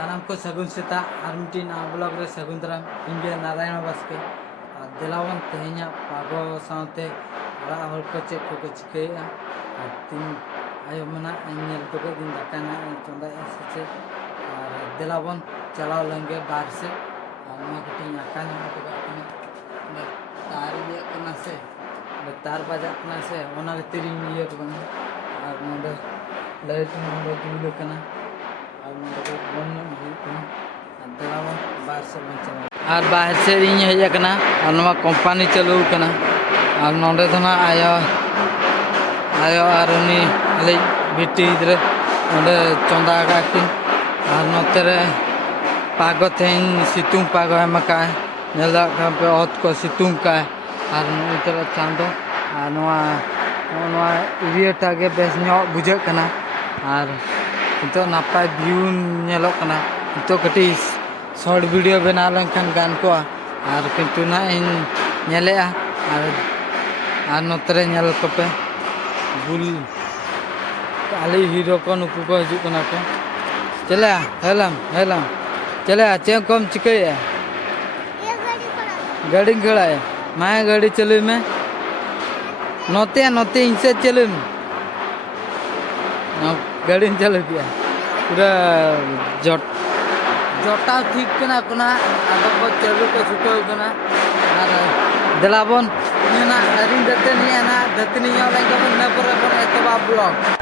सानाम को सगुन सेता और मिट्टी ब्लॉग रे सगुन दाराम इंगे नारायण बास्के दिलावन तेहना पागो साथे अड़ा हर को चेक को चिकेया तीन आयो मना नेल तो दिन दाकाना चंदा से और दिलावन चलाव लेंगे बाहर से और मा कटी आका तो तार ये कना से तार बजा कना से ओना तिरी ये बना और नोडे लाइट नोडे जुल कना और नोडे बन हुई दिलावन बाहर से बन चला और बाहर से इन हजना और नवा कंपनी चालू कना और नोडे धना आयो आयो और उनी ले बिटी इधर नोडे चंदा का किन और नोतेरे पागो थेन सितुंग पागो एमका नेला पे औत को सितुंग का और इधर चांदो और नवा नवा इरियटा के बेस न्यो बुझे कना और तो नापाय व्यू नेलो कना तो कटी शॉर्ट वीडियो बना लंकन गान को और किंतु ना इन नेले और नोतरे नेल को पे बुल आली हीरो को नुकु को हजू कना को चले हेलम हेलम चले चे कम चिके गाड़ी खड़ा है मैं गाड़ी चलू में नोते नोते इनसे चलू गाड़ी चलू किया पूरा जोटा ठीक कना कोना आदो को चलू को छुटो कना और दिलाबन ना अरिन दतनी ना दतनी वाला को न पर एतबा ब्लॉग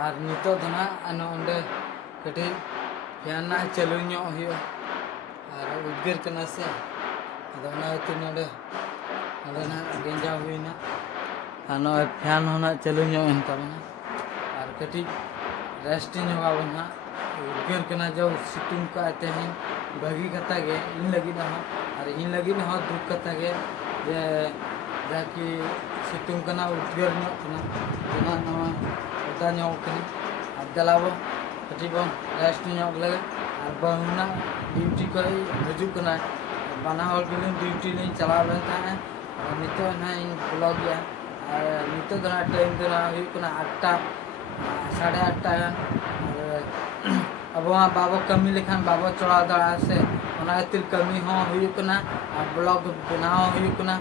और नितो धना अंडे कटी फैन चालू और उद्गर कना से नोडे ना गेंजा हुईना और फैन होना चालू तबना और कटी रेस्ट ना उद्गर कना जो सितुंग का तेहन भागी कता गे इन लगी और इन लगी दुख कता गे जे जाकि सितुंग कना उद्गर ना नवा दिलाबो कटी बन रेस्ट लगे और बहुना ड्यूटी को हजूना बना हर ड्यूटी नहीं चला और नितो ना इन ब्लॉग गया और नितो टाइम दो 8टा 8:30 और अब बाबो कमी लेखान बाबो चढ़ा दड़ा से खातिर कमी होना और ब्लॉग बनाव होना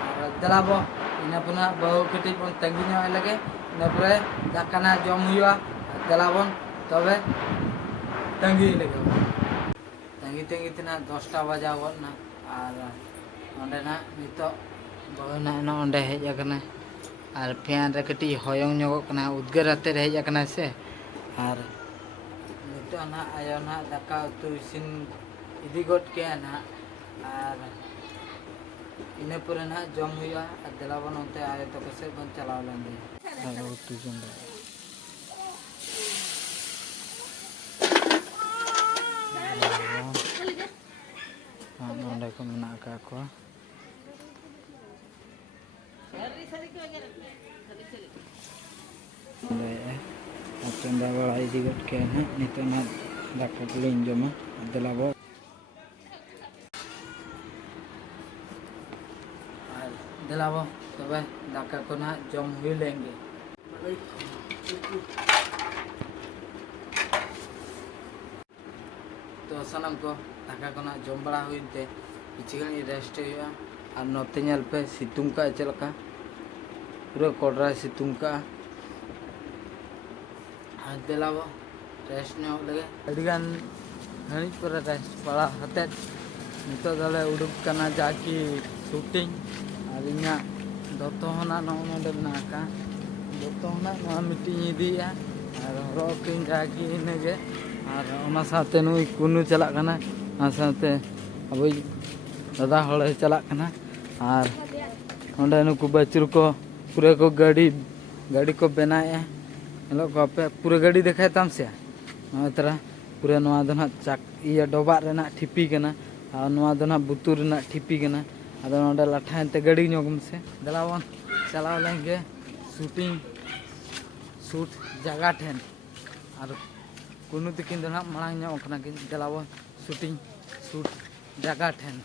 और दिलाबो इन पुना बहु कटी बन तंगी लगे नपरे दाकाना जम हुआ दिलाबन तबे तंगी लगे तंगी तंगी तना 10टा बजा ना और ना नितो बहुना ना हेजना और फैन रे कटी हयंग न्योगना उद्गार आते हेजना से और नितो ना आयो ना दाका उतु इसिन इदी गट के ना और इन पर ना जम हुआ और दिलाबन उनते आयो तो कसे बन चलाव लेंगे उतु चंदा को मना का को चंदा बड़ा इदी गट के ना नितो ना दाका को जमा दिलाबो दिलाबो तबे दाका को ना जम हुई लेंगे तो सनम को दाका को ना जम बड़ा हुईते किसी घड़ी रेस्ट हुआ और नोते नल पे सितुंग का चलका पूरा कोडरा सितुंग का दिलाबो रेस्ट लगे अड़ीगान घड़ी पर रेस्ट पड़ा हते नितो दले उडुक कना जाकि शूटिंग और इना दत्तो होना नोडे नाका दत्तो होना मीटिंग इदिया और हरकिन जाकि इनगे और ओना साथे नुई कुनु चला कना और साथे अब दादा हड़े चला कना और ओंडे नुकु बचुर को पूरे को गाड़ी को बनाए हेलो को पे पूरे गाड़ी देखाय तम से तरह पूरा नवा दो ना चाक इया डोबा रेना ठिपी कना और नवा दो ना बुतुर रेना ठिपी कना आदो नोडे लाठायते गाड़ी जोगम से दलावन चलाव लेंगे शूटिंग शूट जगह ठेन और कुनु तकिन दो ना मांग ᱧᱚᱜ कना किन दलावन शूटिंग शूट जगह ठेन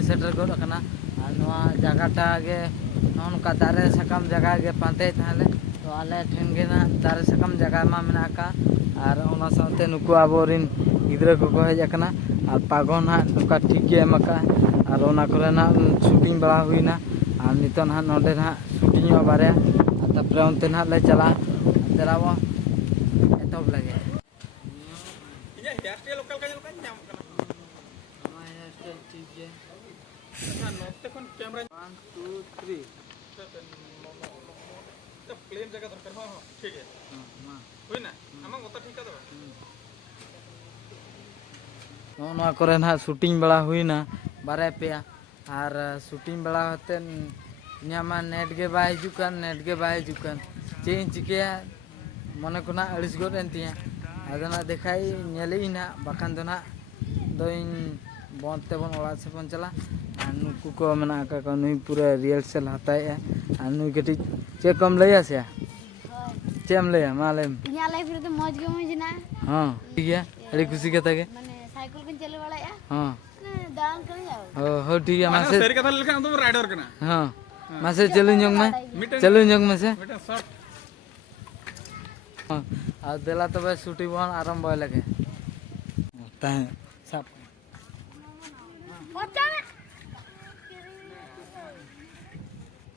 सेटर गोद कना जगहटा गे नौका दारे सकम जगह गे पाते थाले तो आले ठेन गे ना दारे सकम जगह मा मेना का और ओना साथे नुकु आबोरिन गिद्रा को हेज कना और पागो ना नुका ठीक गे एमका और ओना करे ना शूटिंग बड़ा हुईना और नितो ना नोडे ना शूटिंग बारे तापरे उनते ना ले चला चलावो एतब लगे इया हेयर स्टाइल लोकल का लोकल नाम कना हमारा हेयर स्टाइल ठीक है नोते कोन कैमरा 1 2 3 तो प्लेन जगह दरकार हां ठीक है हां हुई ना आमा गोता ठीक है नोना करे ना शूटिंग बड़ा हुईना बारे पे और शूटिंग बड़ा होते न्यामा नेट के बाय हिजुकान नेट के बाय हिजुकान चेन चिके मने को ना अड़िस गोद एंतिया आदना देखाई नेलेई ना बाखान दो ना दोइन bonte bon ola se bon chala anu ku ko mena ka ko nui pura real sel hatai anu geti che kom laya se chem laya malem इया लाइफ रे तो मौज गे मौज ना हां ठीक है अरे खुशी कथा के माने साइकिल कन चले वाला या हां दान कर जाओ हो ठीक है मासे मासे सर कथा लेके हम तो राइडर कना हां मासे चलु जोंग में चलु जोंग में से बेटा शॉट हां आ देला तबे शूटिंग वन आरंभ होय लगे ता सब बच्चा में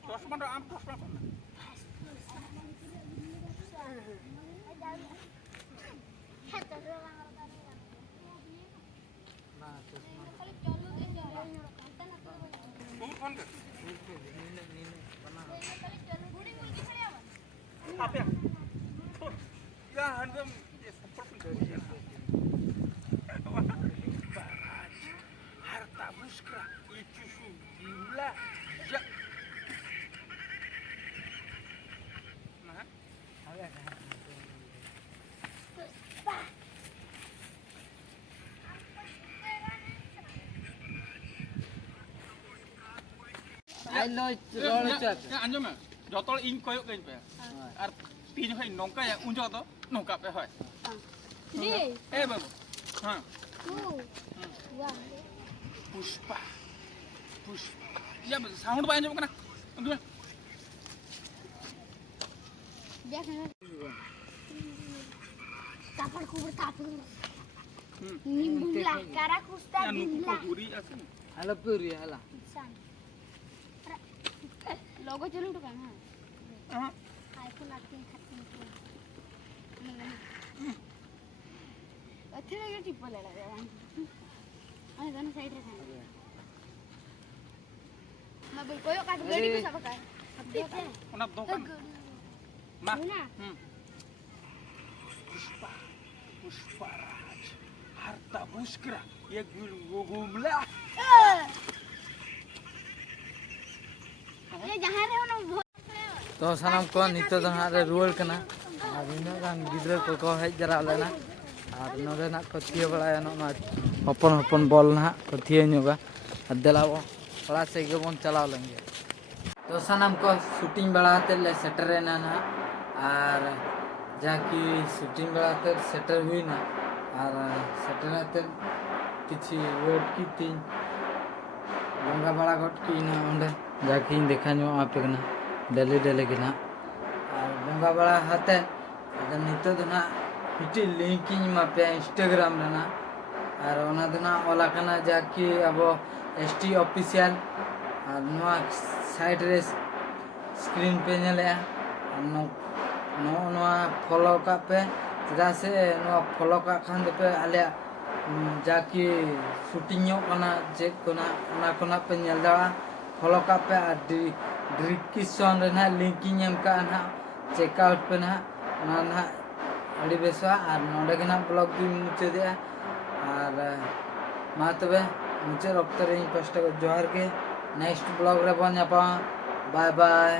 टॉसमंड आम टॉसमंड apa ya? Ya, handsome. Yes, harta muskra itu gila. Ya. Nah, आई लो रोल चक anjom ya. Jotol ing koyok kain pe. Ar tin hoy nongka ya unjo to nongka pe hoy. The Babu. Ha. 2 1 Pushpa. Pushpa. Ya sound ba anjom kana. Undu. देख ना कापड़ कुबर कापड़ निम्बुला कारा कुस्ता Ya nuku बिल्ला puri asin. हला पूरी हला इंसान लोगो चलू तो कहना Ah. आईफोन 18 खाती अच्छे लगे टिप्पो ले लगा अरे दोनों साइड रे खाने मैं बोल कोई का गाड़ी को सब का अब देखते हैं Una dokan. Ma. ना Pushpa. Pushpa Raj. Harta muskra. Ye gumla. ये जहां रे ना तो सनम को नितो दो ना रुअल कना और इना गान गिद्रा को हेज जरा लेना और नोदे ना को थिए बड़ा ना हपन हपन बॉल ना को थिए नुगा और देलावो थोड़ा से के बोन चलाव लेंगे तो सनम को शूटिंग बढ़ाते ले सेटर ना ना और जाकी शूटिंग बढ़ाते सेटर हुई ना और सेटर आते किछि वेट की तीन गंगा बड़ा गट की ना ओंडे जाकी देखा नो आपे ना डेली डेली के ना और गंगा बड़ा हाते अगर नितो दो ना पिटी लिंकिंग मा पे इंस्टाग्राम रे ना और ओना दो ना ओला कना जाकी अब एसटी ऑफिशियल और नोआ साइड रे स्क्रीन पे नेले नो नोआ फॉलो का पे चदा से नोआ फॉलो का खान दे पे आले जाकी शूटिंग कना जे कोना ओना कोना पे नेल दा फॉलो का पे डिस्क्रिप्शन रे ना लिंक इन एम का ना चेकआउट पे ना ना अड़ी बेसवा और नोडे के ना ब्लॉग भी मुचादे और मा तबे मुचाद ऑक्टर इन फर्स्ट जोहार के नेक्स्ट ब्लॉग रे बन बाय बाय।